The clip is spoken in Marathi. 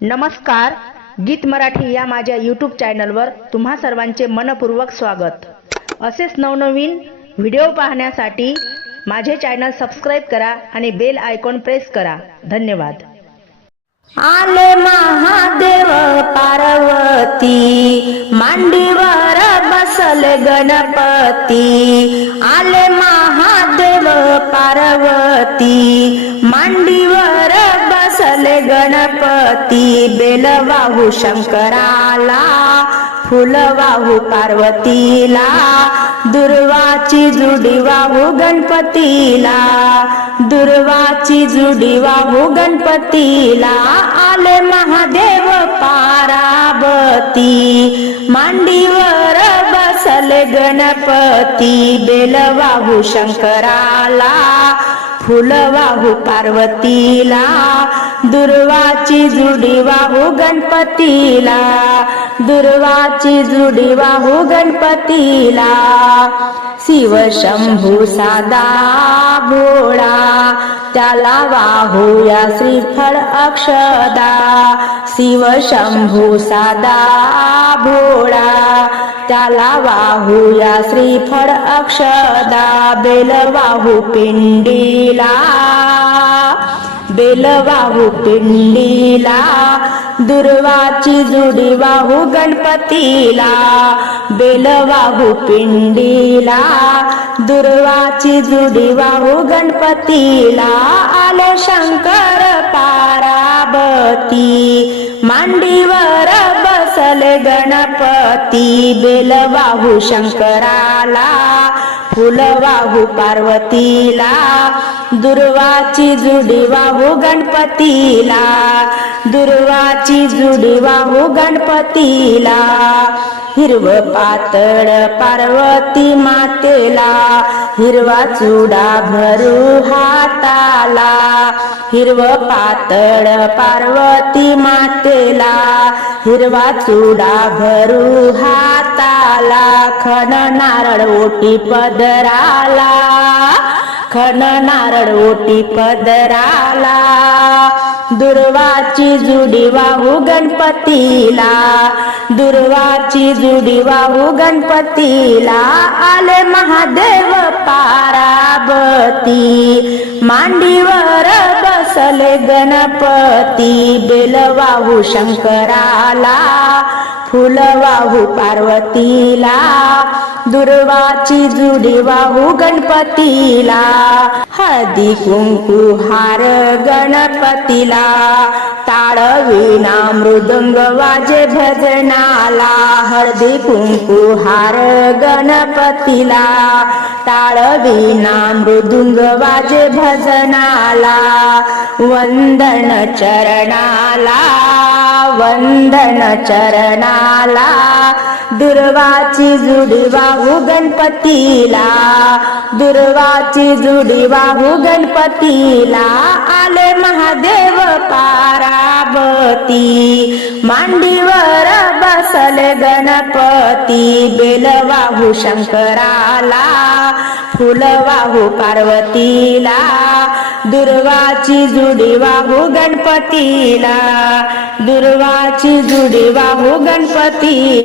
नमस्कार गीत मराठी या माझ्या यूट्यूब चॅनलवर तुम्हा सर्वांचे मनपूर्वक स्वागत. असेच नवनवीन व्हिडिओ पाहण्यासाठी माझे चॅनल सबस्क्राईब करा आणि बेल आयकॉन प्रेस करा. धन्यवाद. आले महादेव पार्वती मांडीवर बसले गणपती. आले महादेव पार्वती मांडीवर गणपती बेल वाहू शंकराला फुल वाहू पार्वतीला दुर्वाची जुडी वाहू गणपतीला दुर्वाची जुडी वाहू गणपतीला आले महादेव पारावती मांडीवर बसले गणपती बेल वाहू शंकराला फुल वाहू पार्वतीला दुर्वाची जुडी वाहू हो गणपतीला. दुर्वाची जुडी वाहू हो गणपतीला. शिव शंभू सादा भोळा. त्याला वाहूया श्रीफळ अक्षदा. शिव शंभू सादा भोळा. त्याला वाहूया श्रीफळ अक्षदा. बेल वाहू पिंडीला. बेल वाहू पिंडीला दुर्वाची जुडी वाहू गणपतीला. बेल वाहू पिंडीला दुर्वाची जुडी वाहू गणपतीला. आलो शंकर पाराबती मांडीवर बसले गणपती. बेल वाहू शंकराला फुल वाहू पार्वतीला दुर्वाची जुडी वाहू गणपतीला दुर्वाची जुडी वाहू गणपतीला हिरव पातळ पार्वती मातेला हिरवा चुडा भरू हाताला हिरव पातळ पार्वती मातेला हिरवा चुडा भरू हाताला खण नारळ ओटी पदराला खण नारळ ओटी पदराला दुर्वाची जुडी वाहू गणपतीला दुर्वाची जुडी वाहू गणपतीला आले महादेव पाराबती मांडीवर बसले गणपती बेल वाहू शंकराला फुल वाहू पार्वतीला दुर्वाची जुडी वाहू गणपतीला हळदी कुंकू हार गणपतीला ताळविना मृदंग वाजे भजनाला हळदी कुंकू हार गणपतीला. टाळ विना मृदुंग वाजे भजनाला. वंदन चरणाला वंदन चरणाला. दुर्वाची जुडी वाहू गणपतीला. दुर्वाची जुडी वाहू गणपतीला. आले महादेव. गणपती. मांडीवर बसले गणपती. बेल वाहू शंकराला फुलवाहू पार्वतीला दुर्वाची जुडी वाहू गणपतीला दुर्वाची जुडी वाहू गणपती.